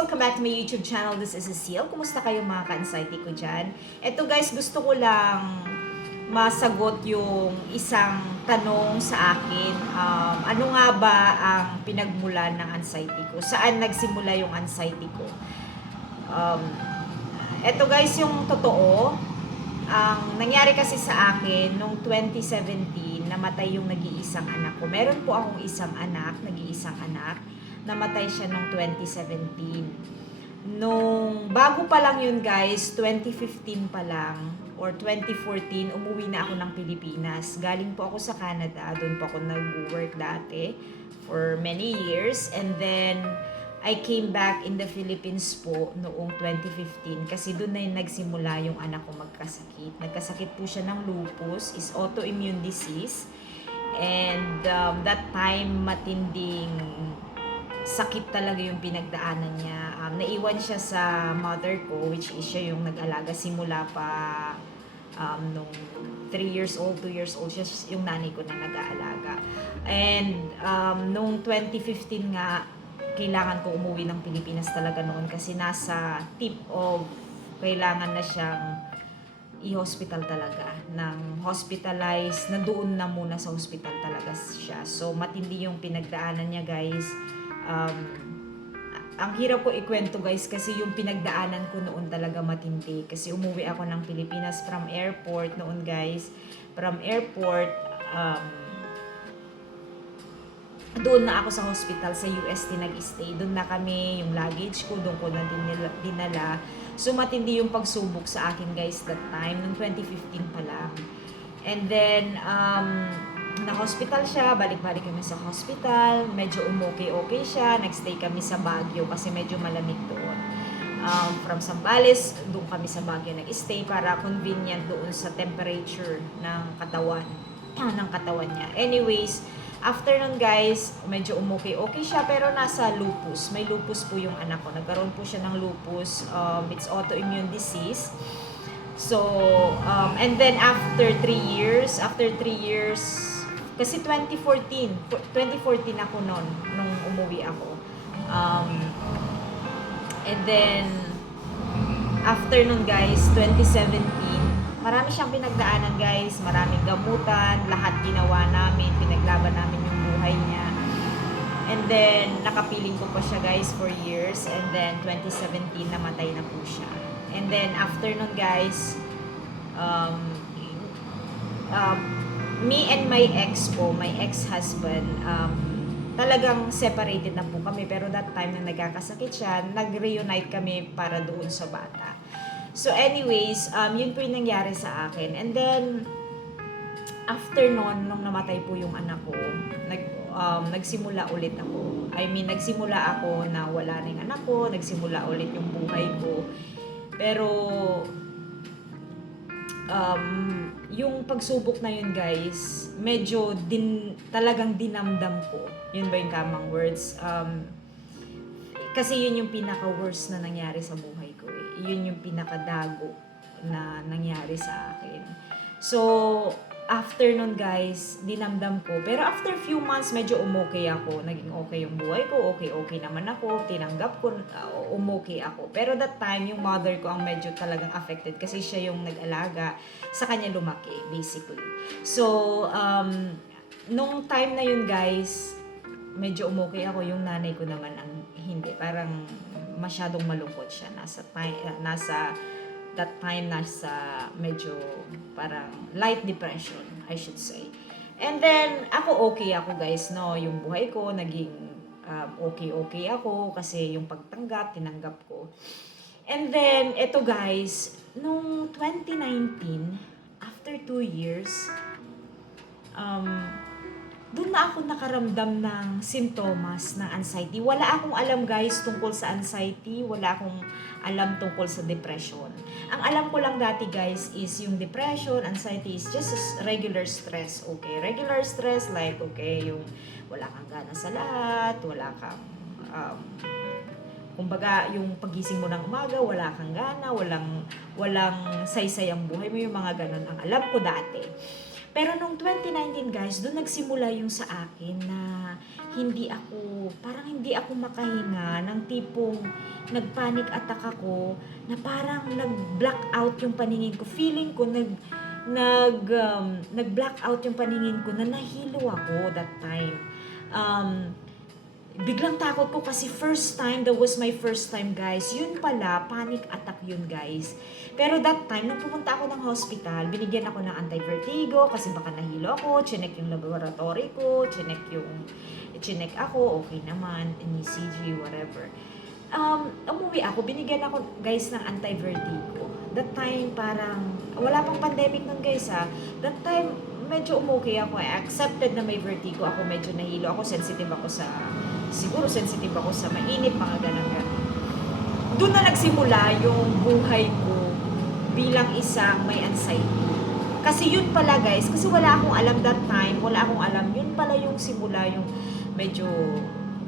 Welcome back to my YouTube channel. This is Cecile. Kumusta kayo mga ka-anxiety ko dyan? Ito guys, gusto ko lang masagot yung isang tanong sa akin. Um, ano nga ba ang pinagmulan ng anxiety ko? Saan nagsimula yung anxiety ko? Um, ito guys, yung totoo. Ang nangyari kasi sa akin, nung 2017, namatay yung nag-iisang anak ko. Meron po akong isang anak, nag-iisang anak namatay siya nung 2017. Nung bago pa lang yun guys, 2015 pa lang or 2014, umuwi na ako ng Pilipinas. Galing po ako sa Canada, doon po ako nag-work dati for many years and then I came back in the Philippines po noong 2015 kasi doon na yung nagsimula yung anak ko magkasakit. Nagkasakit po siya ng lupus, is autoimmune disease. And um, that time matinding sakit talaga yung pinagdaanan niya. Um, naiwan siya sa mother ko, which is siya yung nag-alaga simula pa um, nung 3 years old, 2 years old, siya yung nanay ko na nag-aalaga. And um, nung 2015 nga, kailangan ko umuwi ng Pilipinas talaga noon kasi nasa tip of kailangan na siyang i-hospital talaga ng hospitalized na doon na muna sa hospital talaga siya so matindi yung pinagdaanan niya guys um, ang hirap ko ikwento guys kasi yung pinagdaanan ko noon talaga matindi. Kasi umuwi ako ng Pilipinas from airport noon guys. From airport um, doon na ako sa hospital sa UST nag-stay. Doon na kami yung luggage ko doon ko na dinala, dinala. So matindi yung pagsubok sa akin guys that time nung 2015 pa lang. And then um, na-hospital siya, balik-balik kami sa hospital, medyo umokay-okay siya, nagstay kami sa Baguio kasi medyo malamig doon. Um, from Sambales, doon kami sa Baguio nag-stay para convenient doon sa temperature ng katawan, ng katawan niya. Anyways, after nun guys, medyo umokay-okay siya pero nasa lupus. May lupus po yung anak ko. Nagkaroon po siya ng lupus. Um, it's autoimmune disease. So, um, and then after 3 years, after 3 years, kasi 2014, 2014 ako noon, nung umuwi ako. Um, and then, after nun guys, 2017, marami siyang pinagdaanan guys, maraming gamutan, lahat ginawa namin, pinaglaban namin yung buhay niya. And then, nakapiling ko pa siya guys for years. And then, 2017, namatay na po siya. And then, after nun guys, um, um, me and my ex po, my ex-husband, um, talagang separated na po kami. Pero that time na nagkakasakit siya, nag-reunite kami para doon sa bata. So anyways, um, yun po yung nangyari sa akin. And then, after nun, nung namatay po yung anak ko, nag, um, nagsimula ulit ako. I mean, nagsimula ako na wala yung anak ko, nagsimula ulit yung buhay ko. Pero, um, yung pagsubok na yun guys, medyo din, talagang dinamdam ko. Yun ba yung tamang words? Um, kasi yun yung pinaka-worst na nangyari sa buhay ko eh. Yun yung pinaka-dago na nangyari sa akin. So, after nun guys, dinamdam ko. Pero after few months, medyo umokay ako. Naging okay yung buhay ko. Okay-okay naman ako. Tinanggap ko, uh, umokay ako. Pero that time, yung mother ko ang medyo talagang affected kasi siya yung nag-alaga. Sa kanya lumaki, basically. So, um, nung time na yun guys, medyo umokay ako. Yung nanay ko naman ang hindi. Parang masyadong malungkot siya. Nasa, time, nasa that time nasa medyo parang light depression, I should say. And then, ako okay ako guys, no? Yung buhay ko, naging um, okay-okay ako kasi yung pagtanggap, tinanggap ko. And then, eto guys, nung 2019, after two years, um, doon na ako nakaramdam ng simptomas ng anxiety. Wala akong alam guys tungkol sa anxiety, wala akong alam tungkol sa depression. Ang alam ko lang dati guys is yung depression, anxiety is just regular stress, okay? Regular stress like, okay, yung wala kang gana sa lahat, wala kang, um, kumbaga, yung pagising mo ng umaga, wala kang gana, walang, walang saysay ang buhay mo, yung mga ganun ang alam ko dati. Pero nung 2019 guys, doon nagsimula yung sa akin na hindi ako, parang hindi ako makahinga ng tipong nagpanic attack ako na parang nag-black out yung paningin ko. Feeling ko nag nag um, nag-black out yung paningin ko na nahilo ako that time. Um, biglang takot ko kasi first time, that was my first time guys. Yun pala, panic attack yun guys. Pero that time, nung pumunta ako ng hospital, binigyan ako ng anti-vertigo kasi baka nahilo ako, chinek yung laboratory ko, chinek yung, chinek ako, okay naman, ECG, whatever. Um, umuwi ako, binigyan ako guys ng anti-vertigo. That time parang, wala pang pandemic nun guys ha. That time, medyo umukay ako. I accepted na may vertigo ako, medyo nahilo ako, sensitive ako sa, siguro sensitive ako sa mainit, mga ganun Doon na nagsimula yung buhay ko bilang isang may anxiety. Kasi yun pala guys, kasi wala akong alam that time, wala akong alam, yun pala yung simula yung medyo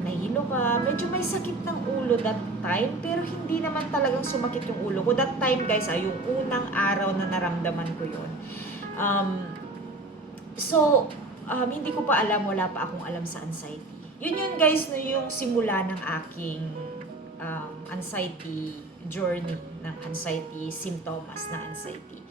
nahilo ka, medyo may sakit ng ulo that time, pero hindi naman talagang sumakit yung ulo ko. That time guys, ah, yung unang araw na naramdaman ko yun. Um, so, um, hindi ko pa alam, wala pa akong alam sa anxiety. Yun yun guys, no, yung simula ng aking um, anxiety journey, ng anxiety, symptoms ng anxiety.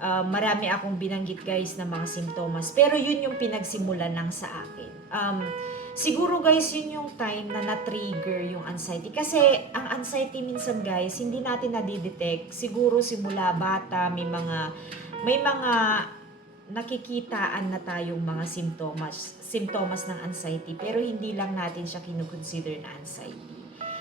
Uh, marami akong binanggit guys ng mga simptomas, pero yun yung pinagsimulan ng sa akin. Um, siguro guys, yun yung time na na-trigger yung anxiety. Kasi ang anxiety minsan guys, hindi natin nadidetect. Siguro simula bata, may mga, may mga nakikitaan na tayong mga simptomas, simptomas ng anxiety, pero hindi lang natin siya kinukonsider na anxiety.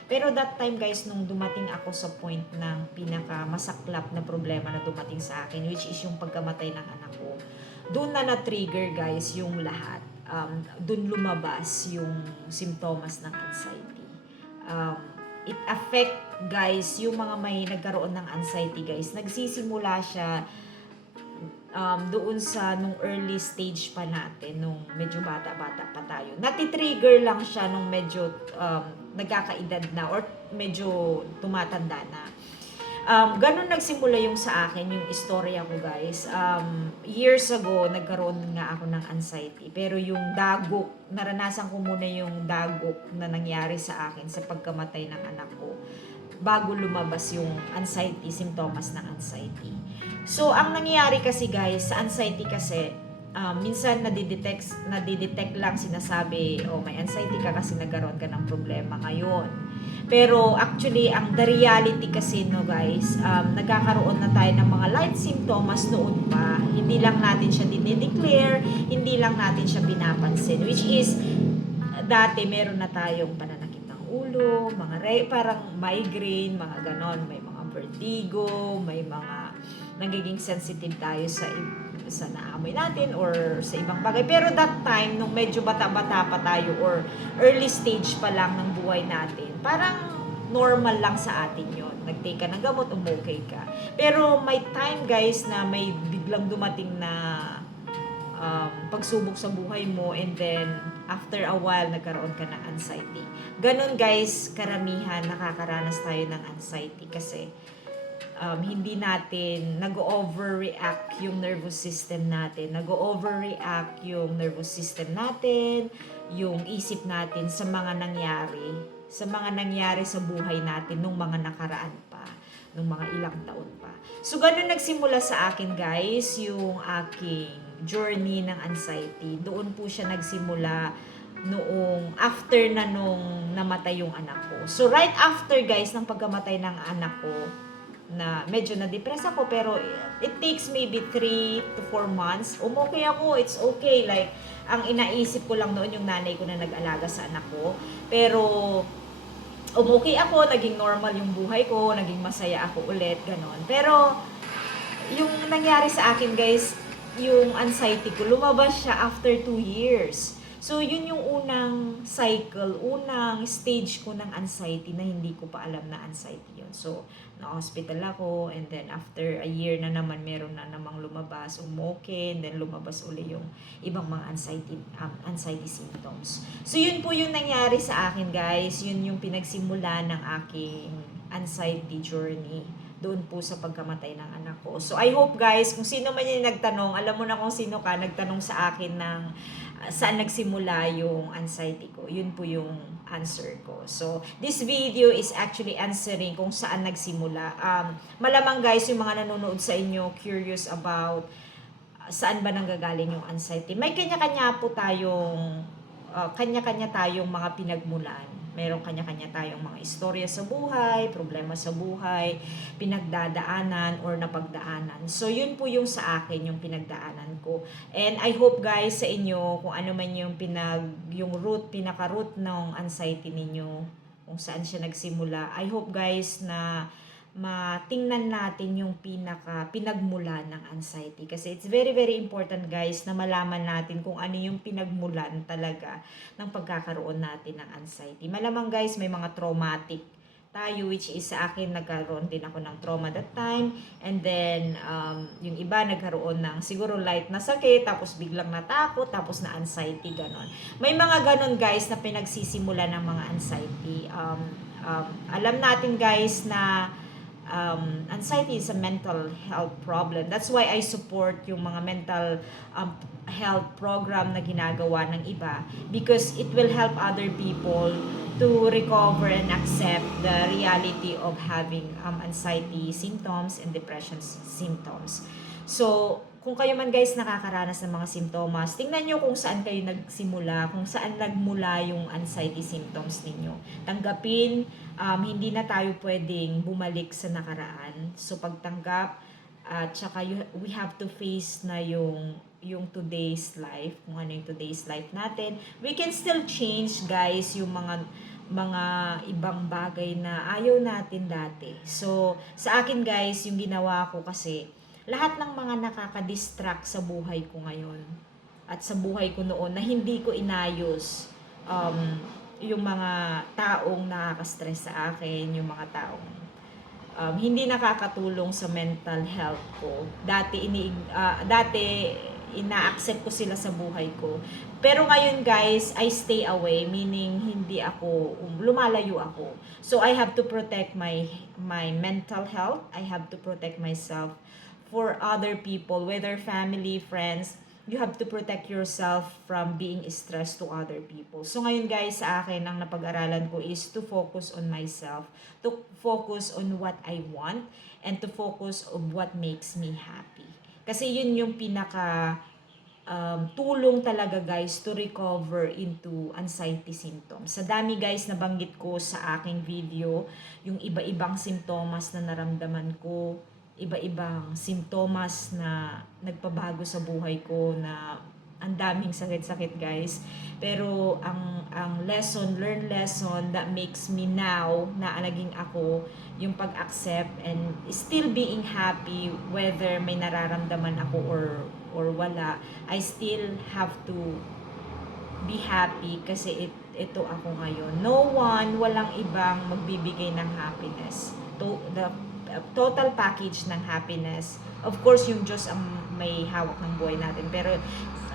Pero that time guys, nung dumating ako sa point ng pinaka masaklap na problema na dumating sa akin, which is yung pagkamatay ng anak ko, doon na na-trigger guys yung lahat. Um, doon lumabas yung simptomas ng anxiety. Um, it affect guys, yung mga may nagkaroon ng anxiety guys, nagsisimula siya um, doon sa nung early stage pa natin, nung medyo bata-bata pa tayo. Natitrigger lang siya nung medyo um, nagkakaedad na or medyo tumatanda na. Um, ganun nagsimula yung sa akin, yung istorya ko guys. Um, years ago, nagkaroon nga ako ng anxiety. Pero yung dagok, naranasan ko muna yung dagok na nangyari sa akin sa pagkamatay ng anak ko bago lumabas yung anxiety, symptoms ng anxiety. So, ang nangyayari kasi guys, sa anxiety kasi, um, minsan nadidetect, nadidetect lang sinasabi, oh may anxiety ka kasi nagkaroon ka ng problema ngayon. Pero actually, ang the reality kasi no guys, um, nagkakaroon na tayo ng mga light symptoms noon pa. Hindi lang natin siya dinideclare, hindi lang natin siya pinapansin. Which is, dati meron na tayong pananakit ng ulo, mga re- parang migraine, mga ganon, may mga vertigo, may mga nagiging sensitive tayo sa sa naamoy natin or sa ibang bagay. Pero that time, nung medyo bata-bata pa tayo or early stage pa lang ng buhay natin, parang normal lang sa atin yon Nag-take ka ng gamot, umukay ka. Pero may time guys na may biglang dumating na um, pagsubok sa buhay mo and then after a while nagkaroon ka ng anxiety. Ganon guys, karamihan nakakaranas tayo ng anxiety kasi um, hindi natin nag-overreact yung nervous system natin. Nag-overreact yung nervous system natin, yung isip natin sa mga nangyari, sa mga nangyari sa buhay natin nung mga nakaraan pa, nung mga ilang taon pa. So, ganun nagsimula sa akin guys, yung aking journey ng anxiety. Doon po siya nagsimula noong after na nung namatay yung anak ko. So, right after guys, ng pagkamatay ng anak ko, na medyo na-depress ako pero it takes maybe 3 to 4 months. Umokay ako, it's okay. Like, ang inaisip ko lang noon yung nanay ko na nag-alaga sa anak ko. Pero, umokay ako, naging normal yung buhay ko, naging masaya ako ulit, ganon. Pero, yung nangyari sa akin guys, yung anxiety ko, lumabas siya after 2 years. So, yun yung unang cycle, unang stage ko ng anxiety na hindi ko pa alam na anxiety yun. So, na-hospital ako, and then after a year na naman, meron na namang lumabas, umuke, and then lumabas uli yung ibang mga anxiety, um, anxiety symptoms. So, yun po yung nangyari sa akin, guys. Yun yung pinagsimula ng aking anxiety journey doon po sa pagkamatay ng anak ko. So I hope guys, kung sino man yung nagtanong, alam mo na kung sino ka, nagtanong sa akin ng uh, saan nagsimula yung anxiety ko. Yun po yung answer ko. So this video is actually answering kung saan nagsimula. Um, malamang guys, yung mga nanonood sa inyo, curious about uh, saan ba nanggagaling yung anxiety. May kanya-kanya po tayong uh, kanya-kanya tayong mga pinagmulan. Meron kanya-kanya tayong mga istorya sa buhay, problema sa buhay, pinagdadaanan or napagdaanan. So yun po yung sa akin yung pinagdaanan ko. And I hope guys sa inyo kung ano man yung pinag yung root, pinaka-root ng anxiety ninyo, kung saan siya nagsimula. I hope guys na matingnan natin yung pinaka pinagmula ng anxiety kasi it's very very important guys na malaman natin kung ano yung pinagmulan talaga ng pagkakaroon natin ng anxiety. Malamang guys may mga traumatic tayo which is sa akin nagkaroon din ako ng trauma that time and then um, yung iba nagkaroon ng siguro light na sakit tapos biglang natakot tapos na anxiety ganon. May mga ganon guys na pinagsisimula ng mga anxiety. Um, um, alam natin guys na um, anxiety is a mental health problem. That's why I support yung mga mental um, health program na ginagawa ng iba because it will help other people to recover and accept the reality of having um, anxiety symptoms and depression symptoms. So, kung kayo man guys nakakaranas ng mga simptomas, tingnan nyo kung saan kayo nagsimula, kung saan nagmula yung anxiety symptoms ninyo. Tanggapin, um, hindi na tayo pwedeng bumalik sa nakaraan. So pagtanggap, at saka you- we have to face na yung yung today's life, kung ano yung today's life natin. We can still change, guys, yung mga mga ibang bagay na ayaw natin dati. So, sa akin guys, yung ginawa ko kasi, lahat ng mga nakaka-distract sa buhay ko ngayon at sa buhay ko noon na hindi ko inayos um, yung mga taong nakaka-stress sa akin, yung mga taong um, hindi nakakatulong sa mental health ko. Dati ini ah, dati ina-accept ko sila sa buhay ko. Pero ngayon guys, I stay away meaning hindi ako um, lumalayo ako. So I have to protect my my mental health. I have to protect myself for other people, whether family, friends, you have to protect yourself from being stressed to other people. So ngayon guys, sa akin, ang napag-aralan ko is to focus on myself, to focus on what I want, and to focus on what makes me happy. Kasi yun yung pinaka um, tulong talaga guys to recover into anxiety symptoms. Sa dami guys na banggit ko sa aking video, yung iba-ibang simptomas na naramdaman ko, iba-ibang simptomas na nagpabago sa buhay ko na ang daming sakit-sakit guys. Pero ang ang lesson, learn lesson that makes me now na naging ako yung pag-accept and still being happy whether may nararamdaman ako or or wala. I still have to be happy kasi it, ito ako ngayon. No one, walang ibang magbibigay ng happiness. To, the total package ng happiness. Of course, yung Diyos ang may hawak ng buhay natin. Pero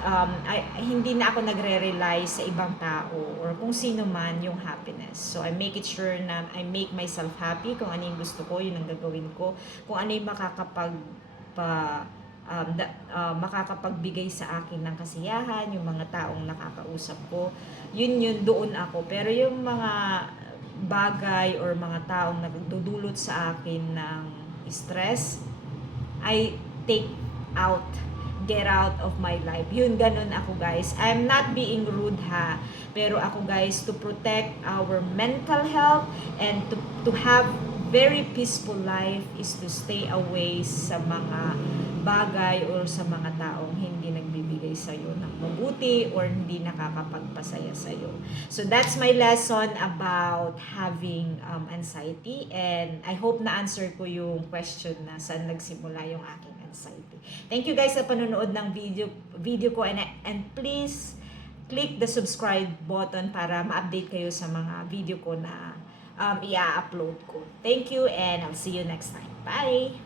um, I, hindi na ako nagre-rely sa ibang tao or kung sino man yung happiness. So, I make it sure na I make myself happy. Kung ano yung gusto ko, yun ang gagawin ko. Kung ano yung makakapag pa, um, da, uh, makakapagbigay sa akin ng kasiyahan, yung mga taong nakakausap ko, yun yun doon ako. Pero yung mga bagay or mga taong nagdudulot sa akin ng stress, I take out, get out of my life. Yun, ganun ako guys. I'm not being rude ha. Pero ako guys, to protect our mental health and to, to have very peaceful life is to stay away sa mga bagay or sa mga taong hindi nagbibigay sa iyo ng mabuti or hindi nakakapagpasaya sa iyo. So that's my lesson about having um, anxiety and I hope na answer ko yung question na saan nagsimula yung aking anxiety. Thank you guys sa panonood ng video video ko and and please click the subscribe button para ma-update kayo sa mga video ko na um, i-upload ko. Thank you and I'll see you next time. Bye!